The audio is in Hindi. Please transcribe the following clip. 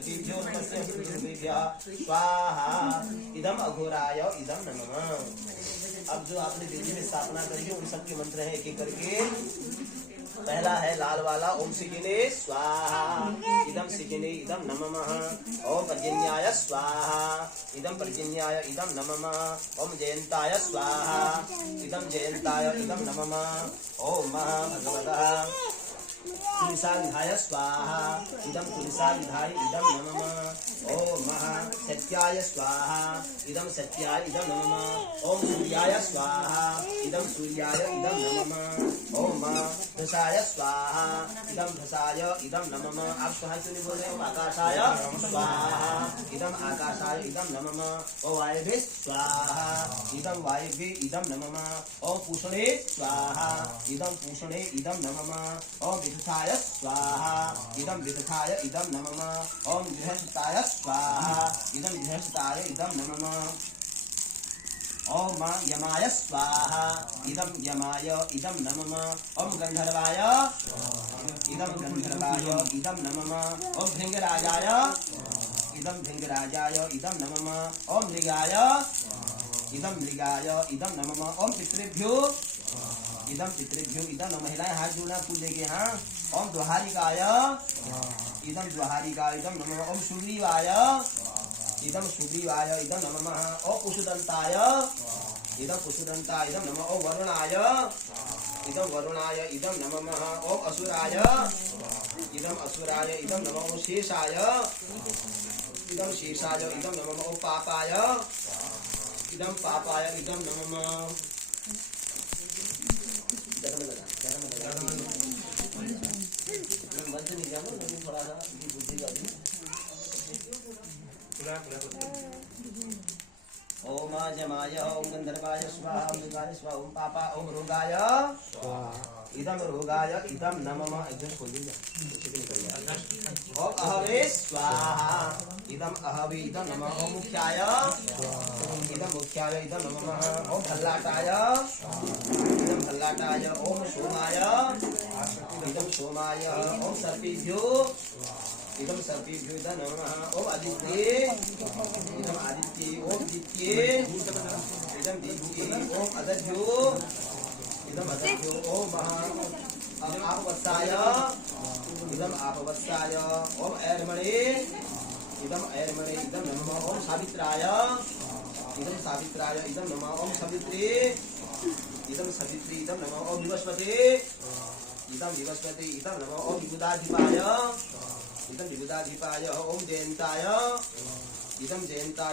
सखीभ्यो नमस्ते गुरुभ्यः स्वाहा। इदम अघोराय इदम नमः। अब जो आपने विधि में स्थापना करी है उन सबके मंत्र है एक एक करके। पहला है लाल वाला ओम सिकिने स्वाहा इदम सिकिने इदम नमः। ओम पर्जन्याय स्वाहा इदम पर्जन्याय इदम नमः। ओम जयंताय स्वाहा इदम जयंताय इदम नमः। ओम भगवतः तुलसाविधाय स्वाहा इदम तुलसाविधाय इदम नमः। ओम सत्याय स्वाहा इदम सत्याय इदम नमः। ओम सूर्याय स्वाहा इदम सूर्याय इदम नमः। ओम धसाय स्वाहा इदम धसाय इदम नमः। आप स्वाहा क्यों नहीं बोल रहे हो? आकाशाय स्वाहा इदम आकाशाय इदम नमः। ओम वायवे स्वाहा इदम वायवे इदम नमः। ओम पूषणे स्वाहा इदम पूषणे इदम नमः। ओम विदुषाय स्वाहा इदम विदुषाय इदम नमः। ओम गृहस्थाय स्वाहा इदम गृहस्थाय इदम नमः। ओम यमाय स्वाहा इदम यमाय इदम नमः। ओम गंधर्वाय इदम गंधर्वाय इदम नमः। ओम भृंगराजाय इदम भृंगराजाय इदम नमः। ओम मृगाय इदम मृगाय इदम नमः। ओम पितृभ्यो इदम पितृभ्यो इदम नमः। महिलाएं हाथ जोड़ना फूल लेके। हाँ। ओम द्वाहारिकाय इदम द्वाहारिकाय इदम नमः। ओम सुग्रीवाय इदम सुग्रीवाय इदम नमः। ओम पुषुदंताय इदम पुषुदंताय इदम नमः। ओम वरुणाय इदम वरुणाय इदम नमः। ओम असुराय इदम असुराय इदम नमः। ओम शेषाय इदम शेषाय इदम नमः। ओम पापाय इदम पापाय इदम नमः। थोड़ा सा बुद्धि ओम जमाय ओम गंधर्वाय स्वाहा ओम मृगाय स्वाहा ओम पापा ओम रोगाय इदम रोगाय इदम नमः। एकदम खोल दीजिए। ओम अहवे स्वाहा इदम अहवे इदम नमः। ओम मुख्याय इदम मुख्याय इदम नमः। ओम भल्लाटाय इदम भल्लाटाय। ओम सोमाय इदम सोमाय। ओम सर्पेभ्यो इदम सर्पेभ्यो इदम नमः। ओम आदित्ये इदम आदित्ये। ओम दित्ये इदम दित्ये। ओम अदभ्यो इदम अदभ्यो। ओम आपवत्साय इदम आपवत्साय। ओम ऐर्मणे इदम ऐर्मणे इदम नमः। ओम सावित्राय इदम सावित्राय इदम नमः। ओम सवित्रे इदम सवित्री इदम नमः। ओम विवस्वते इदम विवस्वते इदम नमः। ओम विबुधाधिपाय इदम विबुधाधिपाय। ओम जयंताय इदम जयंताय।